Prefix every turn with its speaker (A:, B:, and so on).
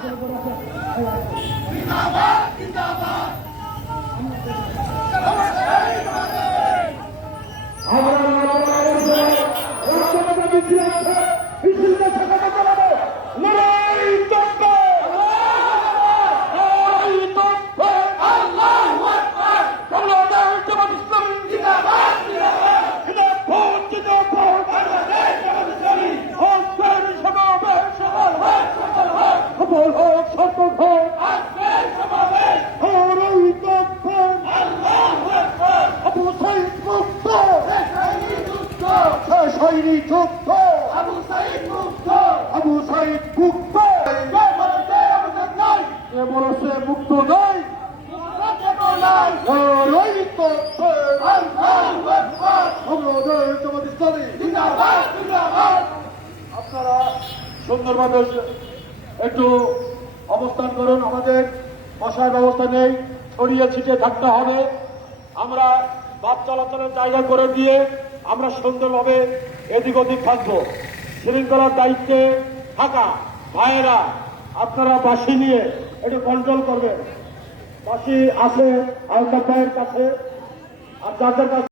A: arkaya bırakıp হোক সফল হোক হরই তৎপর আবু সাইদ মুক্ত আবু সাইদ মুক্ত এ বলছে মুক্ত ইসলামী আপনারা সুন্দরভাবে একটু অবস্থান করুন, আমাদের বসার ব্যবস্থা নেই, ছড়িয়ে ছিটিয়ে থাকতে হবে। আমরা বাস চলাচলের জায়গা করে দিয়ে আমরা সুন্দরভাবে এদিক ওদিক থাকব। শৃঙ্খলার দায়িত্বে থাকা ভাইয়েরা, আপনারা বাসি নিয়ে একটু কন্ট্রোল করবেন। বাসি আছে, আলতাফ ভাইয়ের কাছে। আর যাদের কাছে